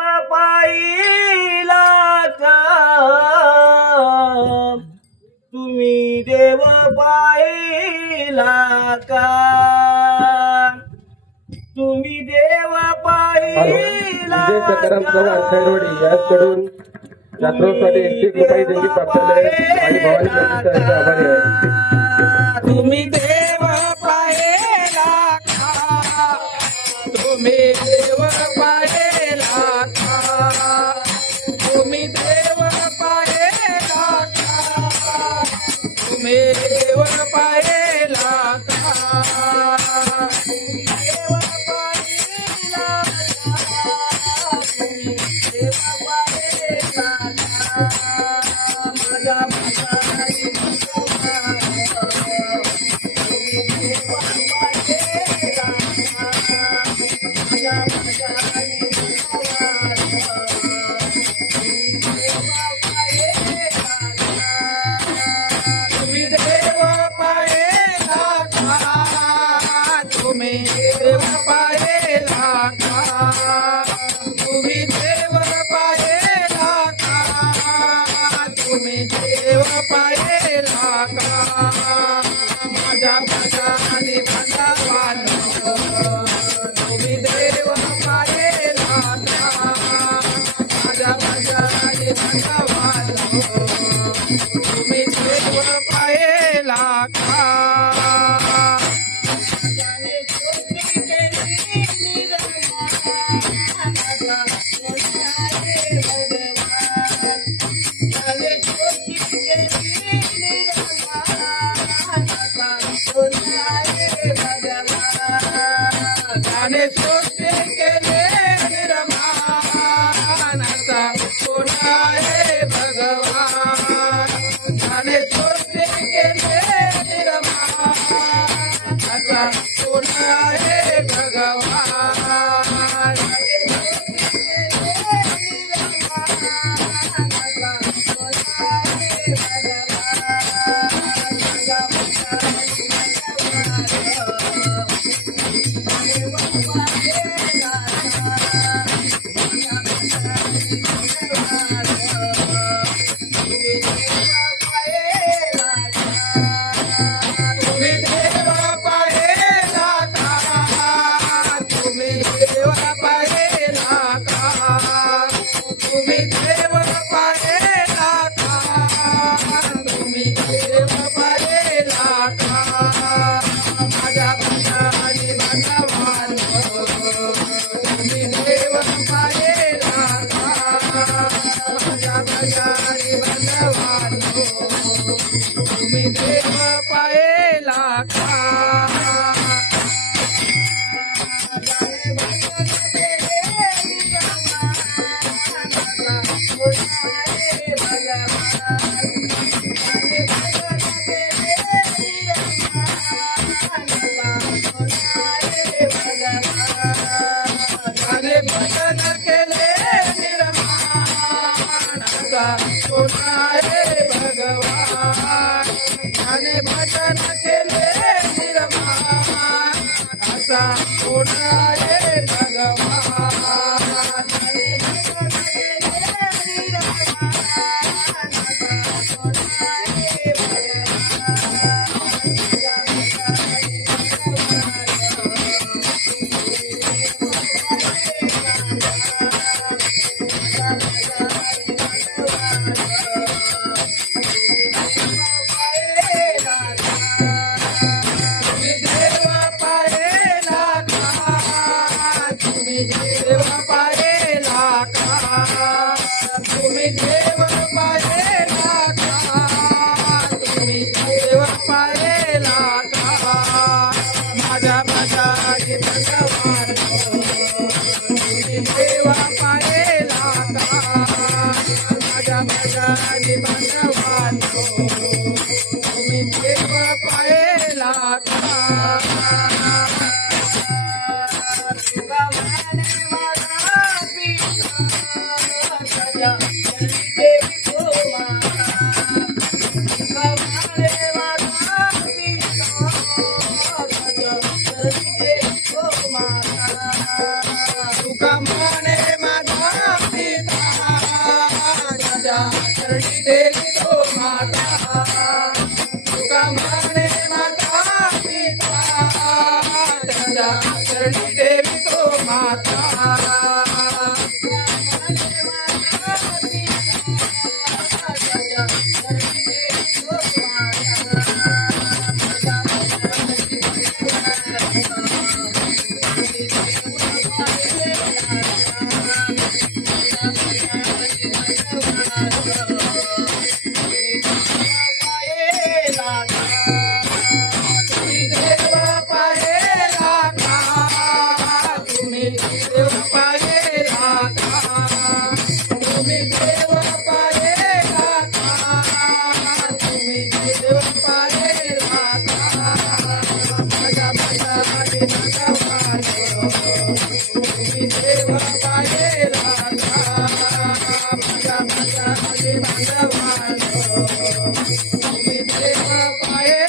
पाहिला का तुम्ही देव पाहिला का तुम्ही देव पाहिला सकाराम चव्हाण खैरोडी याचकडून यात्रोसाठी 1 रुपये देणगी प्राप्त झाली आणि भवानी प्रतिष्ठानचे आभारी आहे. तुम्ही देव पाहिला का तुम्ही देव पाहिला का तुम्ही देव पाहिला का तुम्ही देव पाहिला का देव पाहिला का तुम्ही देव पाहिला का माझा तुम्ही देव पाहिला का तुम्ही देव पाहिला का तुम्ही देव पाहिला का माझ्या भजनाने भगवान तुम्ही देव पाहिला का माझ्या भजनाने भगवान तुम्ही देव पाहिला का त्याने सृष्टी केले निर्माण असा कोण आहे भगवान त्याने सृष्टी केले निर्माण असा कोण आहे भगवान तुम्ही देव पाहिला का भजन केले निर्माण असा कोण आहे भगवान त्याने भजन केले निर्माण असा कोण आहे भगवान देव पाहिला का तुम्ही देव पाहिला का तुम्ही देव पाहिला का माझ्या भजनाने भगवान तुम्ही देव पाहिला का माझ्या भजनाने भगवान तुम्ही देव पाहिला का तुका माने माझा देव पाये राहता तुम्ही देव पाये राहता माझ्या माझ्या भगवान तुम्ही देव पाये राहता माझ्या माझ्या भगवान तुम्ही देव पाये